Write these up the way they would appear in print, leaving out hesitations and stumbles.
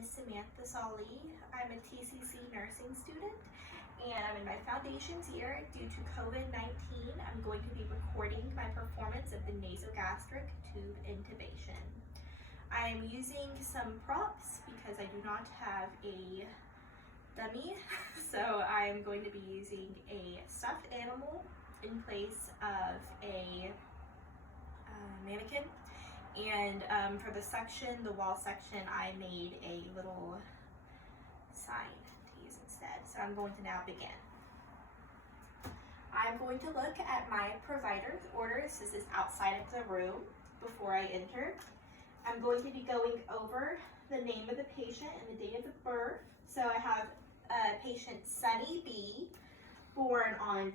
is Samantha. I'm a TCC nursing student and I'm in my foundations year. Due to COVID-19, I'm going to be recording my performance of the nasogastric tube intubation. I am using some props because I do not have a dummy, so I'm going to be using a stuffed animal in place of a mannequin. And for the section, the wall section, I made a little sign to use instead. So I'm going to now begin. I'm going to look at my provider's orders. This is outside of the room before I enter. I'm going to be going over the name of the patient and the date of the birth. So I have patient Sunny B, born on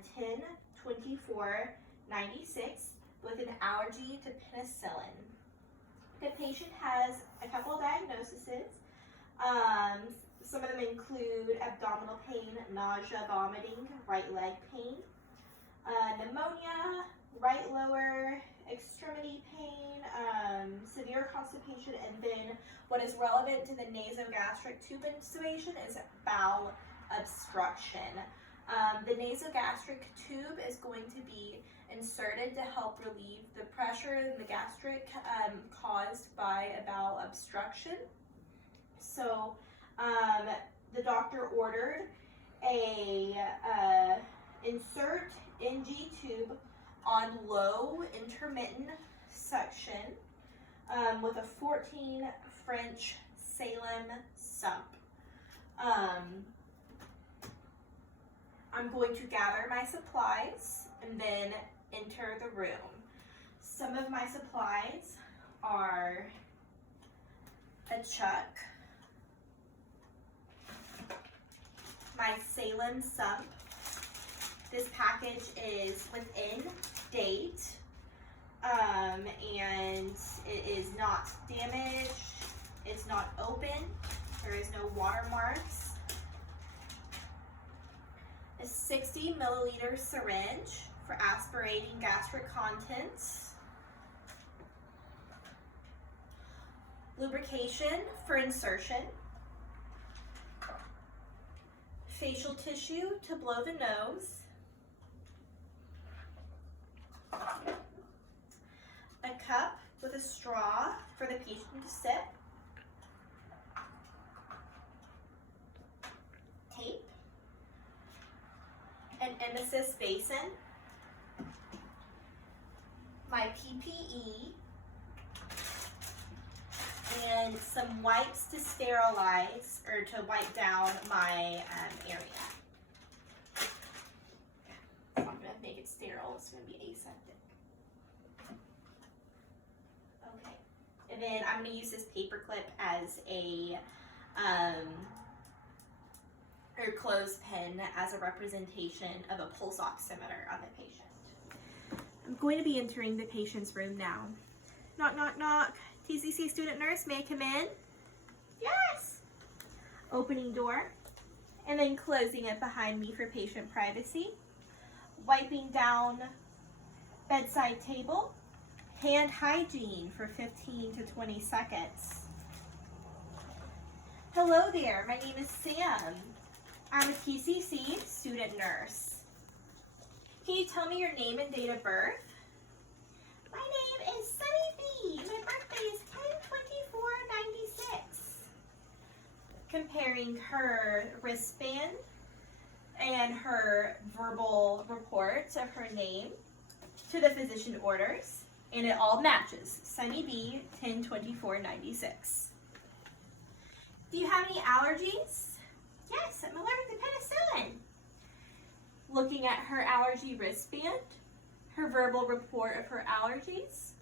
10/24/96 with an allergy to penicillin. The patient has a couple of diagnoses. Some of them include abdominal pain, nausea, vomiting, right leg pain, pneumonia, right lower extremity pain, severe constipation, and then what is relevant to the nasogastric tube intubation is bowel obstruction. The nasogastric tube is going to be inserted to help relieve the pressure in the gastric caused by a bowel obstruction. So the doctor ordered a insert NG tube on low intermittent suction with a 14 French Salem sump. I'm going to gather my supplies and then enter the room. Some of my supplies are a chuck, my Salem sump. This package is within date and it is not damaged, it's not open, there is no watermarks. A 60 milliliter syringe for aspirating gastric contents. Lubrication for insertion. Facial tissue to blow the nose. A cup with a straw for the patient to sip. Tape. An emesis basin. My PPE. And some wipes to sterilize or to wipe down my area. So I'm going to make it sterile. It's going to be aseptic. Okay. And then I'm going to use this paper clip as a or clothespin as a representation of a pulse oximeter on the patient. I'm going to be entering the patient's room now. Knock, knock, knock. TCC student nurse, may I come in? Yes! Opening door, and then closing it behind me for patient privacy. Wiping down bedside table. Hand hygiene for 15 to 20 seconds. Hello there, my name is Sam. I'm a TCC student nurse. Can you tell me your name and date of birth? My name is Sunny B. My birthday is 10/24/96. Comparing her wristband and her verbal report of her name to the physician orders, and it all matches. Sunny B, 10/24/96. Do you have any allergies? Yes, I'm allergic to penicillin. Looking at her allergy wristband, her verbal report of her allergies,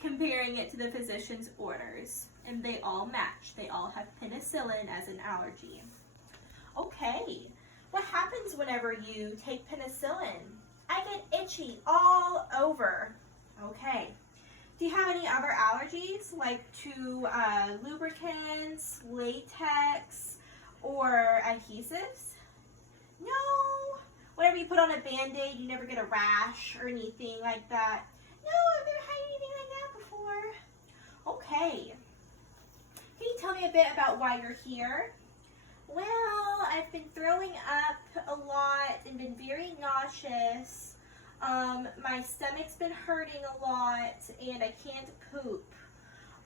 comparing it to the physician's orders, and they all match. They all have penicillin as an allergy. Okay, what happens whenever you take penicillin? I get itchy all over. Okay, do you have any other allergies, like to lubricants, latex, or adhesives? No. Whenever you put on a Band-Aid, you never get a rash or anything like that? No, I've never had anything like that before. Okay. Can you tell me me a bit about why you're here. Well, I've been throwing up a lot and been very nauseous. My stomach's been hurting a lot and I can't poop.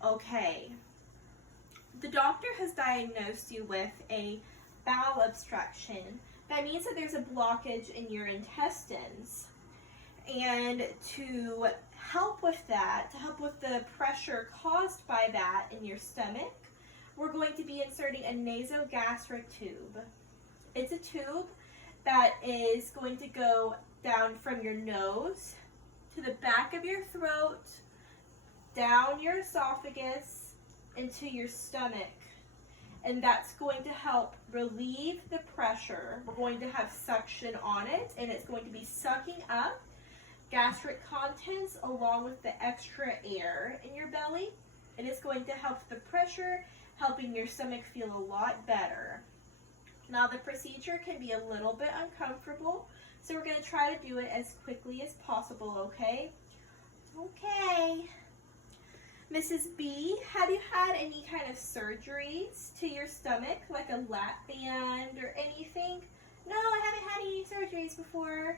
Okay. The doctor has diagnosed you with a bowel obstruction. That means that there's a blockage in your intestines. And to help with that, to help with the pressure caused by that in your stomach, we're going to be inserting a nasogastric tube. It's a tube that is going to go down from your nose to the back of your throat, down your esophagus, into your stomach. And that's going to help relieve the pressure. We're going to have suction on it, and it's going to be sucking up gastric contents along with the extra air in your belly. And it's going to help the pressure, helping your stomach feel a lot better. Now the procedure can be a little bit uncomfortable, so we're going to try to do it as quickly as possible, okay? Okay. Mrs. B, have you had any kind of surgeries to your stomach, like a lap band or anything? No, I haven't had any surgeries before.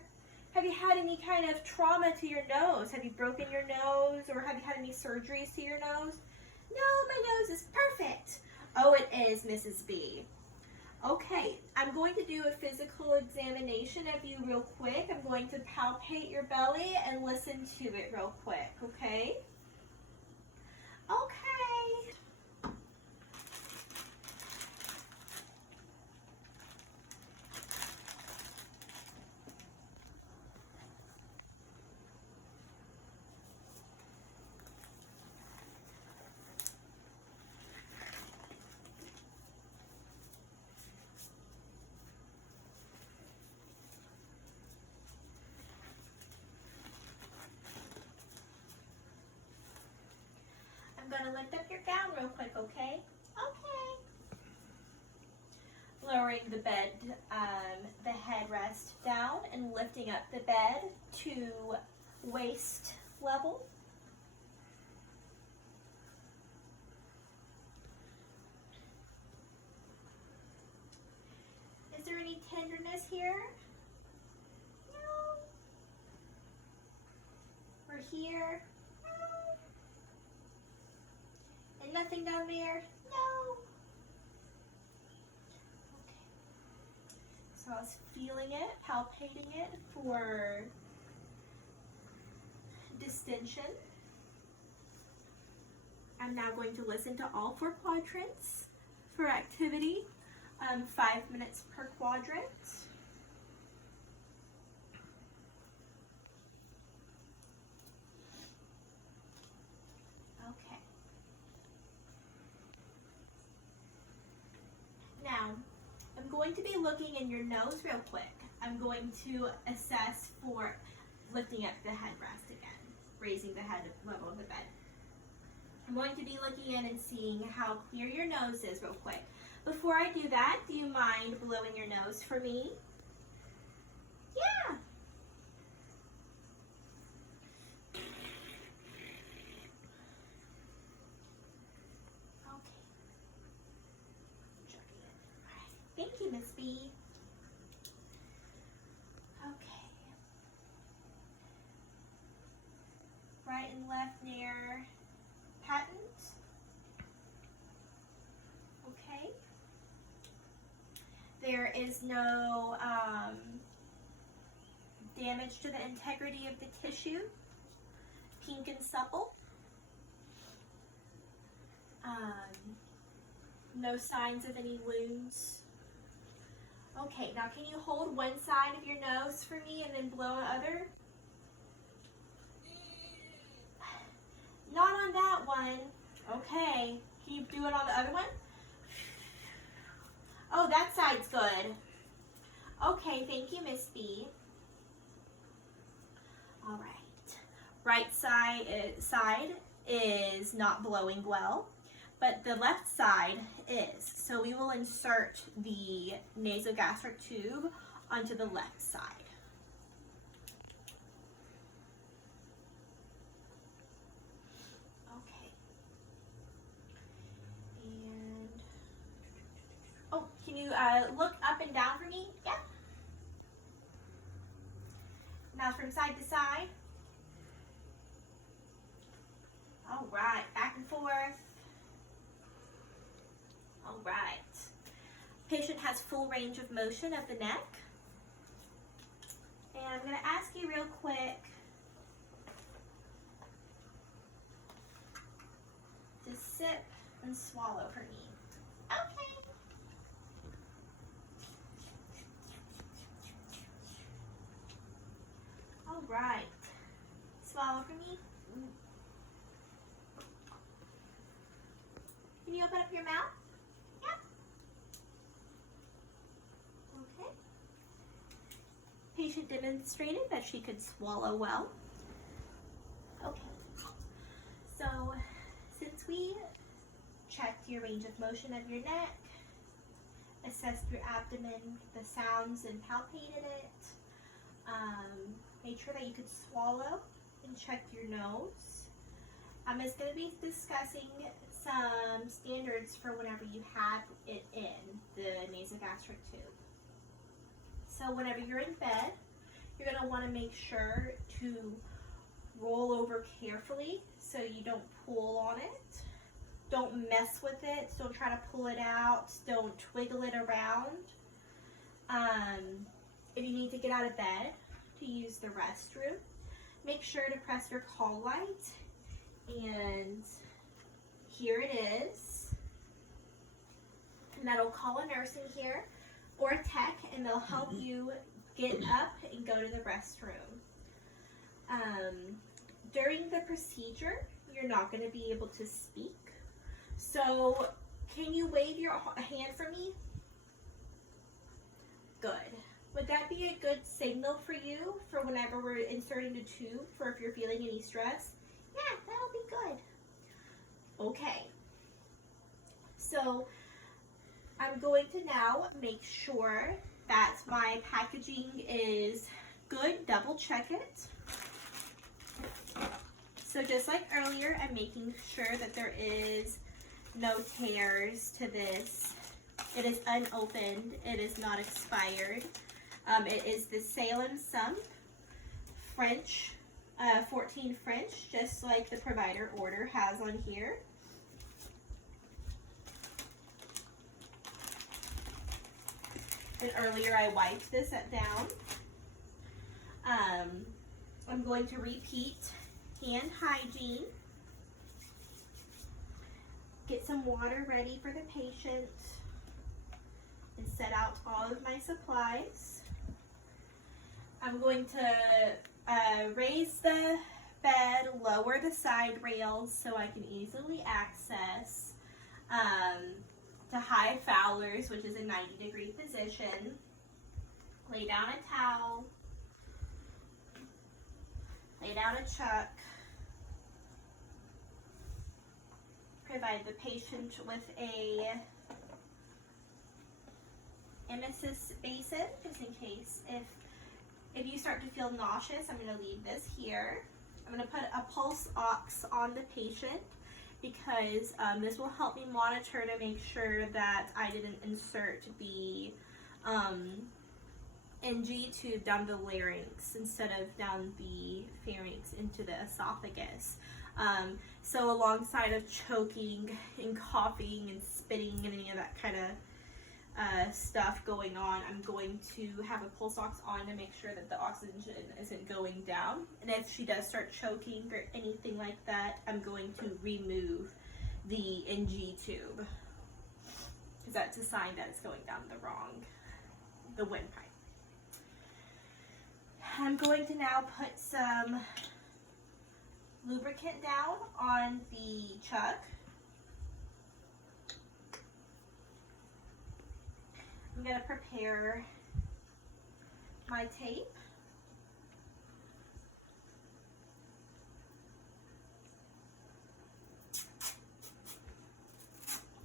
Have you had any kind of trauma to your nose? Have you broken your nose, or have you had any surgeries to your nose? No, my nose is perfect. Oh, it is, Mrs. B. Okay, I'm going to do a physical examination of you real quick. I'm going to palpate your belly and listen to it real quick, okay? Okay. I'm going to lift up your gown real quick, okay? Okay. Lowering the bed, the headrest down and lifting up the bed to waist level. Is there any tenderness here? No. We're here. And nothing down there? No. Okay. So I was feeling it, palpating it for distension. I'm now going to listen to all 4 quadrants for activity, 5 minutes per quadrant. Okay. Now, I'm going to be looking in your nose real quick. I'm going to assess for lifting up the headrest again, raising the head level of the bed. I'm going to be looking in and seeing how clear your nose is real quick. Before I do that, do you mind blowing your nose for me? Yeah. Okay. Thank you, Miss B. Okay. Right and left near patent. Okay. There is no damage to the integrity of the tissue. Pink and supple. No signs of any wounds. Okay, now can you hold one side of your nose for me and then blow the other? Not on that one. Okay, can you do it on the other one? Oh, that side's good. Okay, thank you, Miss B. All right. Right side is not blowing well, but the left side is. So we will insert the nasogastric tube onto the left side. Okay. And look up and down for me. Yeah. Now from side to side. All right, back and forth. All right. Patient has full range of motion of the neck. And I'm going to ask you real quick to sip and swallow for me. Okay. All right. Swallow for me. Can you open up your mouth? Yeah. Okay. Patient demonstrated that she could swallow well. Okay. So, since we checked your range of motion of your neck, assessed your abdomen, the sounds, and palpated it, made sure that you could swallow and checked your nose. I'm just going to be discussing some standards for whenever you have it in the nasogastric tube. So whenever you're in bed, you're going to want to make sure to roll over carefully so you don't pull on it. Don't mess with it. Don't try to pull it out. Don't wiggle it around. If you need to get out of bed to use the restroom, make sure to press your call light. And here it is. And that'll call a nurse in here or a tech, and they'll help you get up and go to the restroom. During the procedure, you're not going to be able to speak. So, can you wave your hand for me? Good. Would that be a good signal for you for whenever we're inserting the tube, for if you're feeling any stress? Yeah, that'll be good. Okay. So, I'm going to now make sure that my packaging is good. Double check it. So just like earlier, I'm making sure that there is no tears to this. It is unopened. It is not expired. It is the Salem Sump French, 14 French, just like the provider order has on here. And earlier I wiped this down. I'm going to repeat hand hygiene. Get some water ready for the patient and set out all of my supplies. I'm going to raise the bed, lower the side rails so I can easily access to high Fowlers, which is a 90-degree position. Lay down a towel. Lay down a chuck. Provide the patient with a emesis basin, just in case if you start to feel nauseous. I'm going to leave this here. I'm going to put a pulse ox on the patient because this will help me monitor to make sure that I didn't insert the NG tube down the larynx instead of down the pharynx into the esophagus. So alongside of choking and coughing and spitting and any of that kind of stuff going on, I'm going to have a pulse ox on to make sure that the oxygen isn't going down. And if she does start choking or anything like that, I'm going to remove the NG tube, because that's a sign that it's going down the windpipe. I'm going to now put some lubricant down on the chuck. I'm going to prepare my tape.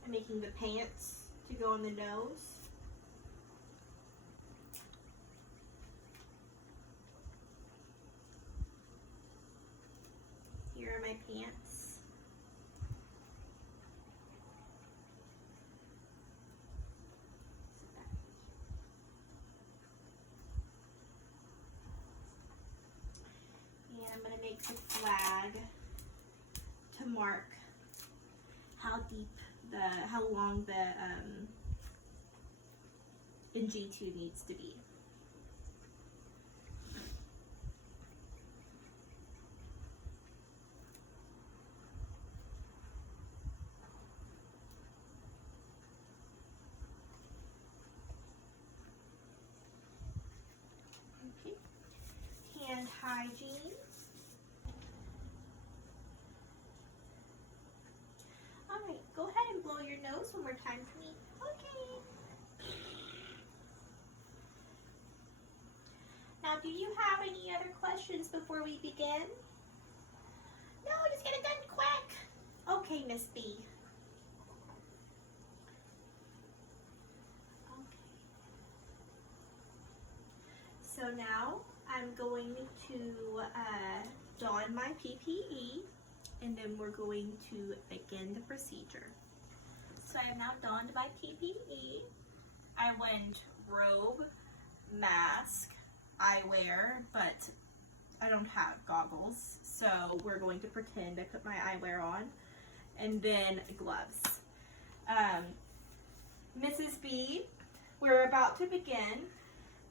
I'm making the pants to go on the nose. Here are my pants. makes a flag to mark how long the NG2 needs to be. Okay. Hand hygiene. All right, go ahead and blow your nose one more time for me. Okay. Now, do you have any other questions before we begin? No, just get it done quick. Okay, Miss B. Okay. So now I'm going to don my PPE, and then we're going to begin the procedure. So I have now donned my PPE. I went robe, mask, eyewear, but I don't have goggles, so we're going to pretend I put my eyewear on, and then gloves. Mrs. B, we're about to begin.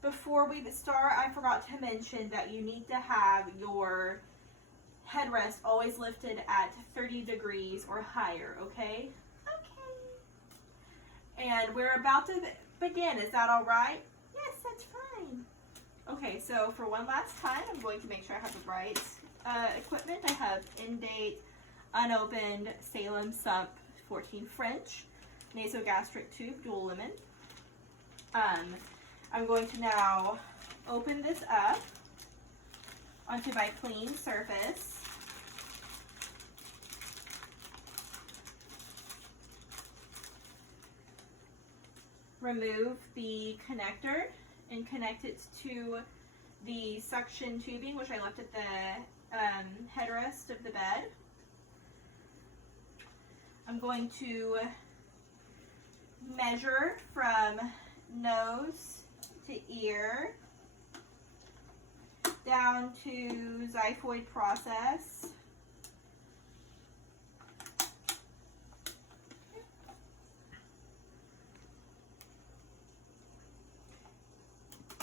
Before we start, I forgot to mention that you need to have your headrest always lifted at 30 degrees or higher, okay? Okay. And we're about to begin. Is that all right? Yes, that's fine. Okay, so for one last time, I'm going to make sure I have the right equipment. I have in-date, unopened Salem Sump 14 French, nasogastric tube, dual lumen. I'm going to now open this up onto my clean surface. Remove the connector and connect it to the suction tubing, which I left at the headrest of the bed. I'm going to measure from nose to ear down to xiphoid process.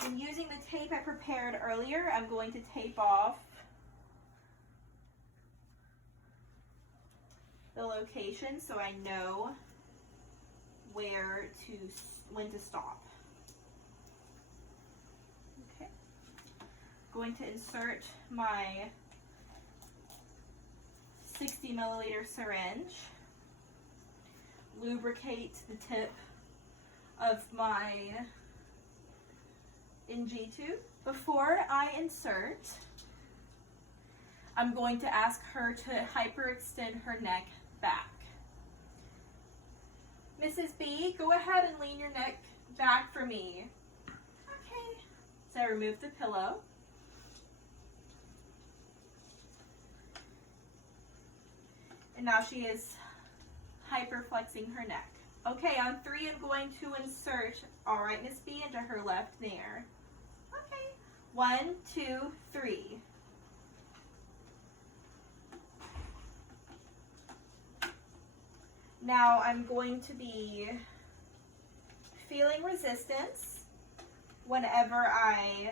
And using the tape I prepared earlier, I'm going to tape off the location so I know when to stop. Okay. Going to insert my 60 milliliter syringe, lubricate the tip of my NG tube. Before I insert, I'm going to ask her to hyperextend her neck back. Mrs. B, go ahead and lean your neck back for me. Okay. So I remove the pillow. And now she is hyperflexing her neck. Okay, on 3, I'm going to insert, all right, Miss B, into her left nair. Okay. 1, 2, 3. Now I'm going to be feeling resistance whenever I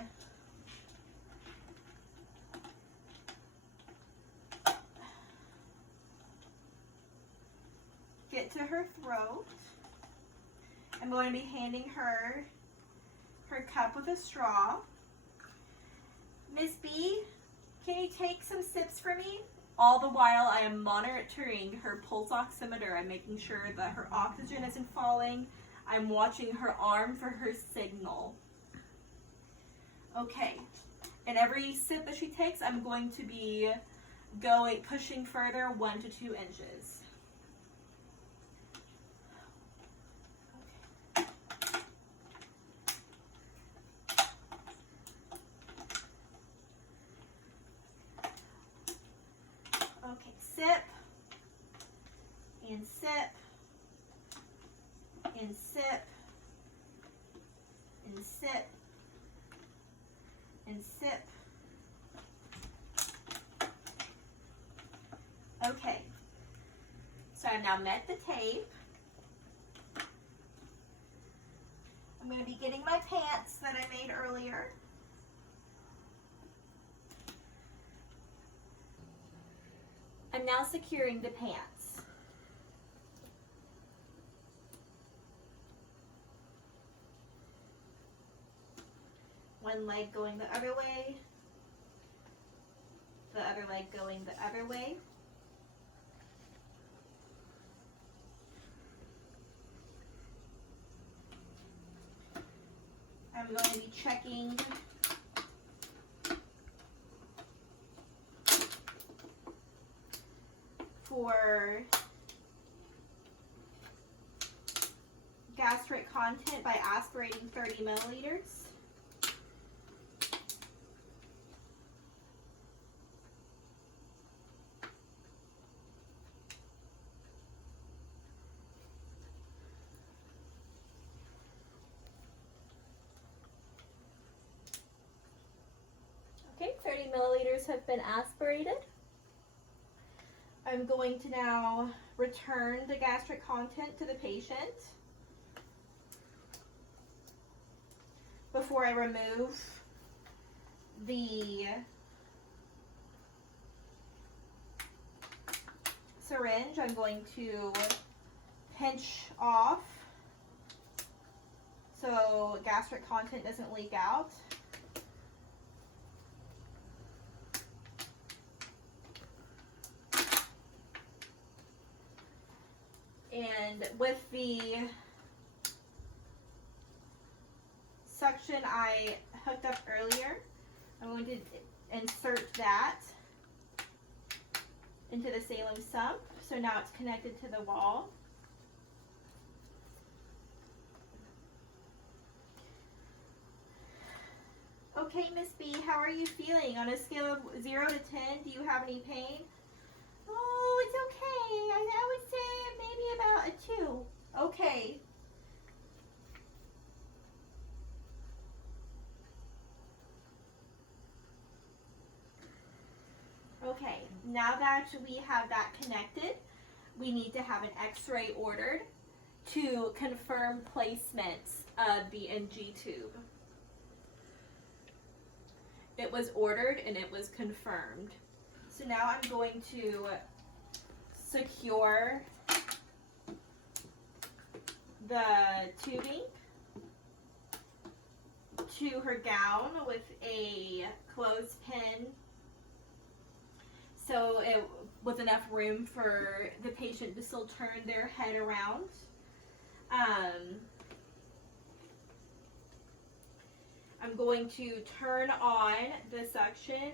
get to her throat. I'm going to be handing her her cup with a straw. Miss B, can you take some sips for me? All the while I am monitoring her pulse oximeter. I'm making sure that her oxygen isn't falling. I'm watching her arm for her signal. Okay, and every sip that she takes, I'm going to be pushing further 1 to 2 inches. Okay, sip, and sip, and sip, and sip, and sip, I've now met the tape. I'm going to be getting my pants that I made earlier. I'm now securing the pants. One leg going the other way, the other leg going the other way. I'm going to be checking for gastric content by aspirating 30 milliliters. Okay, 30 milliliters have been aspirated. I'm going to now return the gastric content to the patient before I remove the syringe. I'm going to pinch off so gastric content doesn't leak out. And with the suction I hooked up earlier, I'm going to insert that into the saline sump. So now it's connected to the wall. Okay, Miss B, how are you feeling? On a scale of 0 to 10, do you have any pain? Oh, it's okay. I would say maybe about a 2. Okay. Okay, now that we have that connected, we need to have an x-ray ordered to confirm placement of the NG tube. It was ordered and it was confirmed. So now I'm going to secure the tubing to her gown with a clothespin, so it was enough room for the patient to still turn their head around. I'm going to turn on the suction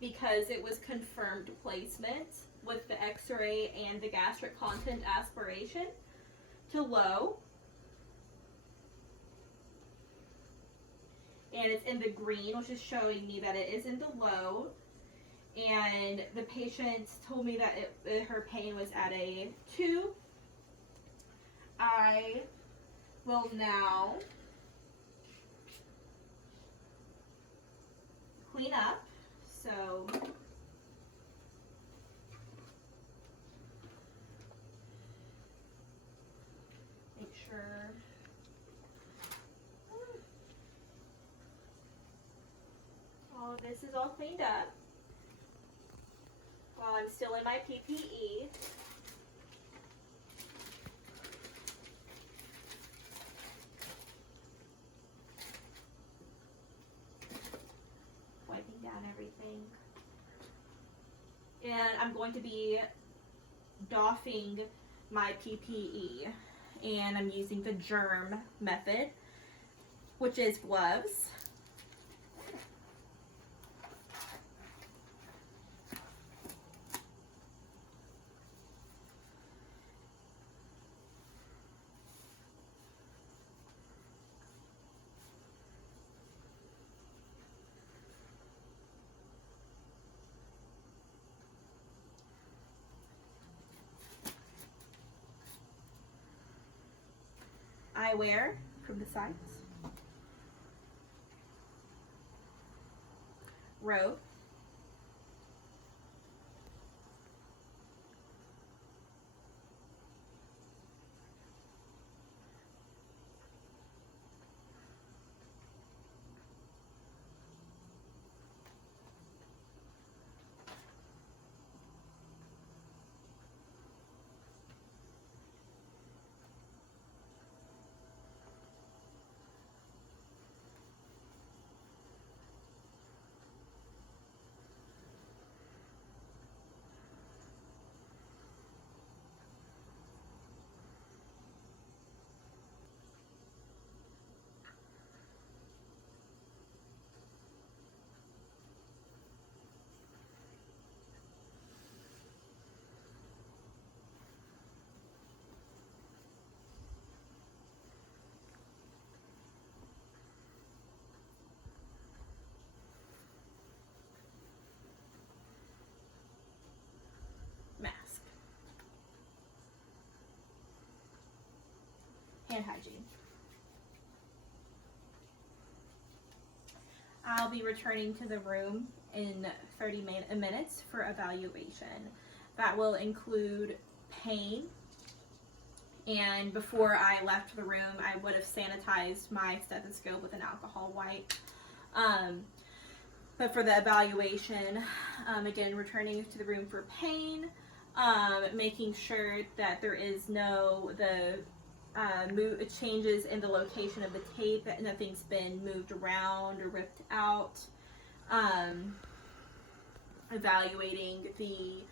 because it was confirmed placement with the x-ray and the gastric content aspiration to low. And it's in the green, which is showing me that it is in the low. And the patient told me that her pain was at a 2. I will now clean up. So make sure all of this is all cleaned up while I'm still in my PPE. Wiping down everything. And I'm going to be doffing my PPE. And I'm using the germ method, which is gloves. Eyewear from the sides. Robe. hand hygiene. I'll be returning to the room in 30 minutes for evaluation. That will include pain, and before I left the room, I would have sanitized my stethoscope with an alcohol wipe. But for the evaluation, again, returning to the room for pain, making sure that there is no changes in the location of the tape, that nothing's been moved around or ripped out. Evaluating the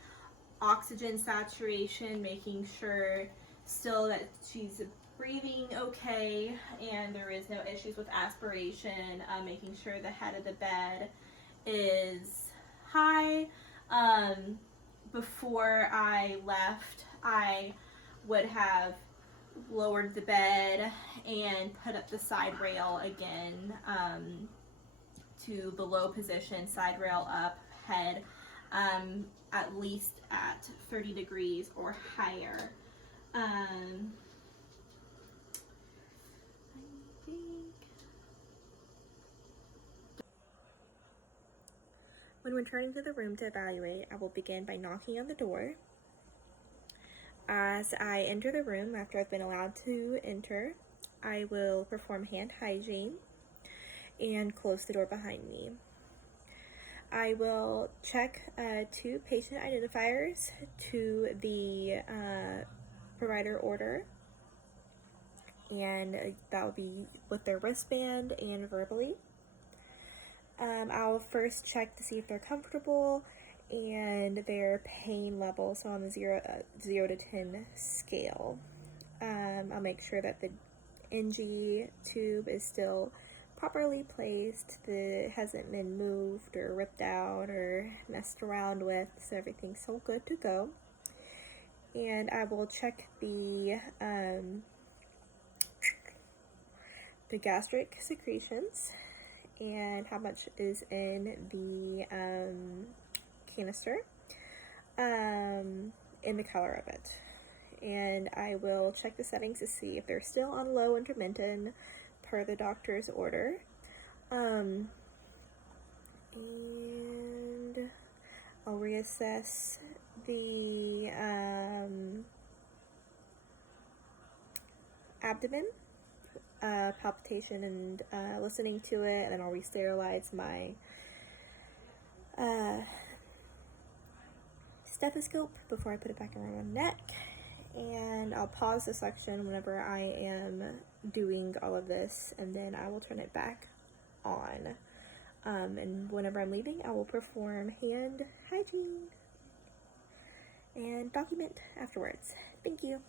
oxygen saturation, making sure still that she's breathing okay and there is no issues with aspiration, making sure the head of the bed is high. Before I left, I would have lowered the bed and put up the side rail again, to the low position, side rail up, head at least at 30 degrees or higher. I think when returning to the room to evaluate, I will begin by knocking on the door. As I enter the room, after I've been allowed to enter, I will perform hand hygiene and close the door behind me. I will check 2 patient identifiers to the provider order, and that will be with their wristband and verbally. I'll first check to see if they're comfortable and their pain level, so on the 0 to 10 scale. I'll make sure that the NG tube is still properly placed, that it hasn't been moved or ripped out or messed around with, so everything's so good to go. And I will check the gastric secretions and how much is in the canister, in the color of it. And I will check the settings to see if they're still on low intermittent per the doctor's order. And I'll reassess the abdomen, palpitation and listening to it, and then I'll re-sterilize my stethoscope before I put it back around my neck. And I'll pause the suction whenever I am doing all of this, and then I will turn it back on. And whenever I'm leaving, I will perform hand hygiene and document afterwards. Thank you.